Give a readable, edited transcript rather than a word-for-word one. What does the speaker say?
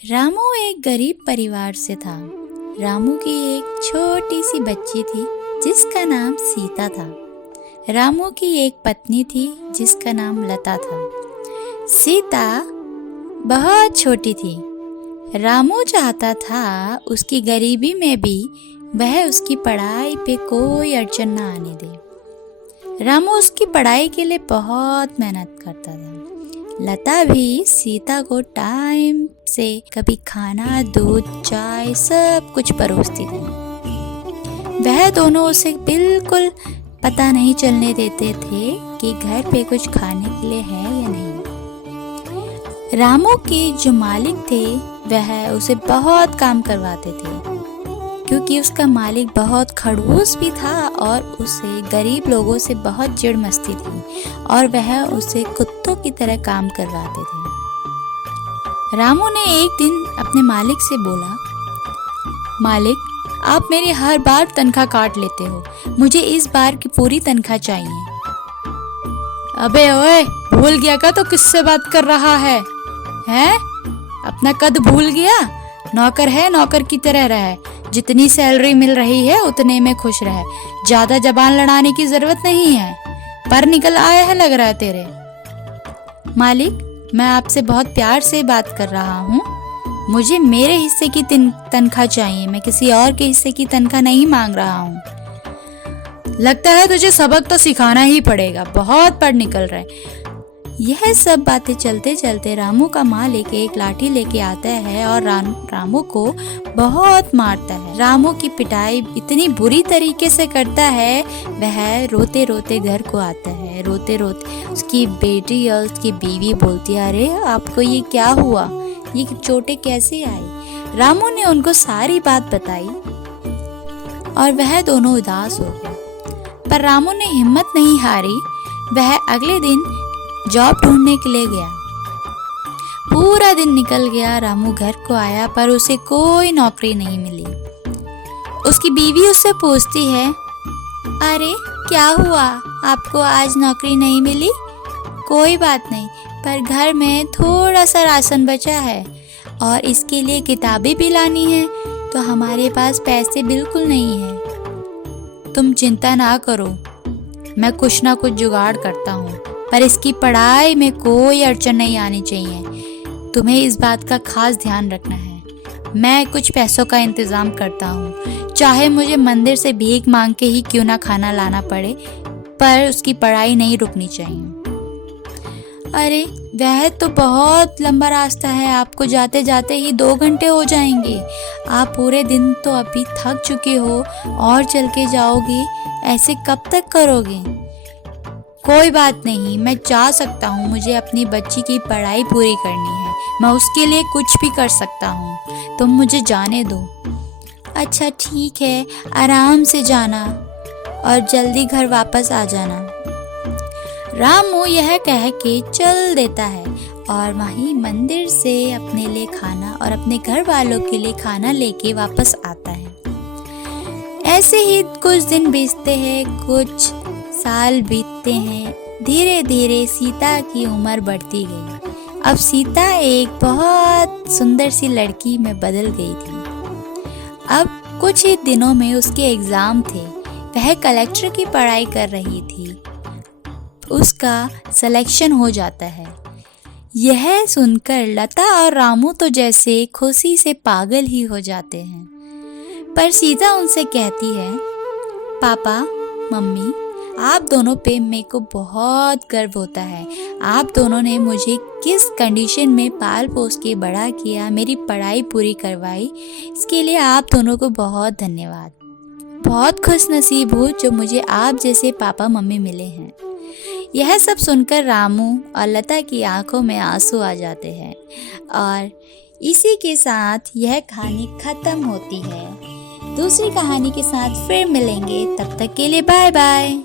रामू एक गरीब परिवार से था। रामू की एक छोटी सी बच्ची थी जिसका नाम सीता था। रामू की एक पत्नी थी जिसका नाम लता था। सीता बहुत छोटी थी। रामू चाहता था उसकी गरीबी में भी वह उसकी पढ़ाई पे कोई अड़चन न आने दे। रामू उसकी पढ़ाई के लिए बहुत मेहनत करता था। लता भी सीता को टाइम से कभी खाना, दूध, चाय सब कुछ परोसती थी। वह दोनों उसे बिल्कुल पता नहीं चलने देते थे कि घर पे कुछ खाने के लिए है या नहीं। रामू के जो मालिक थे वह उसे बहुत काम करवाते थे क्योंकि उसका मालिक बहुत खड़ूस भी था और उसे गरीब लोगों से बहुत चिढ़ मचती थी और वह उसे कुत्तों की तरह काम करवाते थे। रामू ने एक दिन अपने मालिक से बोला, मालिक, आप मेरी हर बार तनख्वाह काट लेते हो, मुझे इस बार की पूरी तनख्वाह चाहिए। अबे ओए, भूल गया क्या तो किससे बात कर रहा है? अपना कद भूल गया? नौकर है, नौकर की तरह रहे। जितनी सैलरी मिल रही है उतने में खुश रहे। ज्यादा जबान लड़ाने की जरूरत नहीं है। पर निकल आया है लग रहा है तेरे। मालिक, मैं आपसे बहुत प्यार से बात कर रहा हूँ। मुझे मेरे हिस्से की तनख्वाह चाहिए। मैं किसी और के हिस्से की तनख्वाह नहीं मांग रहा हूँ। लगता है तुझे सबक तो सिखाना ही पड़ेगा। बहुत पढ़ निकल रहा है। यह सब बातें चलते चलते रामू का मालिक एक लाठी लेके आता है और रामू को बहुत मारता है। रामू की पिटाई इतनी बुरी तरीके से करता है, वह रोते रोते घर को आता है। रोते रोते उसकी बेटी और उसकी बीवी बोलती है, अरे आपको ये क्या हुआ? ये चोटें कैसे आई? रामू ने उनको सारी बात बताई और वह दोनों उदास हो गए। पर रामू ने हिम्मत नहीं हारी। वह अगले दिन जॉब ढूंढने के लिए गया। पूरा दिन निकल गया। रामू घर को आया पर उसे कोई नौकरी नहीं मिली। उसकी बीवी उससे पूछती है, अरे क्या हुआ, आपको आज नौकरी नहीं मिली? कोई बात नहीं, पर घर में थोड़ा सा राशन बचा है और इसके लिए किताबें भी लानी है, तो हमारे पास पैसे बिल्कुल नहीं है। तुम चिंता ना करो, मैं कुछ ना कुछ जुगाड़ करता हूँ, पर इसकी पढ़ाई में कोई अड़चन नहीं आनी चाहिए। तुम्हें इस बात का खास ध्यान रखना है। मैं कुछ पैसों का इंतजाम करता हूँ, चाहे मुझे मंदिर से भीख मांग के ही क्यों ना खाना लाना पड़े, पर उसकी पढ़ाई नहीं रुकनी चाहिए। अरे वह तो बहुत लंबा रास्ता है, आपको जाते जाते ही 2 घंटे हो जाएंगे। आप पूरे दिन तो अभी थक चुके हो और चल के जाओगे, ऐसे कब तक करोगे? कोई बात नहीं, मैं जा सकता हूँ। मुझे अपनी बच्ची की पढ़ाई पूरी करनी है, मैं उसके लिए कुछ भी कर सकता हूँ। तुम मुझे जाने दो। अच्छा ठीक है, आराम से जाना और जल्दी घर वापस आ जाना। रामू यह कह के चल देता है और वहीं मंदिर से अपने लिए खाना और अपने घर वालों के लिए खाना लेके वापस आता है। ऐसे ही कुछ दिन बीतते हैं, कुछ साल बीतते हैं। धीरे धीरे सीता की उम्र बढ़ती गई। अब सीता एक बहुत सुंदर सी लड़की में बदल गई थी। अब कुछ ही दिनों में उसके एग्जाम थे। वह कलेक्टर की पढ़ाई कर रही थी। उसका सिलेक्शन हो जाता है। यह सुनकर लता और रामू तो जैसे खुशी से पागल ही हो जाते हैं। पर सीता उनसे कहती है, पापा, मम्मी, आप दोनों पे मेरे को बहुत गर्व होता है। आप दोनों ने मुझे किस कंडीशन में पाल पोस के बड़ा किया, मेरी पढ़ाई पूरी करवाई, इसके लिए आप दोनों को बहुत धन्यवाद। बहुत खुश नसीब हूँ जो मुझे आप जैसे पापा मम्मी मिले हैं। यह सब सुनकर रामू और लता की आंखों में आंसू आ जाते हैं और इसी के साथ यह कहानी खत्म होती है। दूसरी कहानी के साथ फिर मिलेंगे, तब तक के लिए बाय बाय।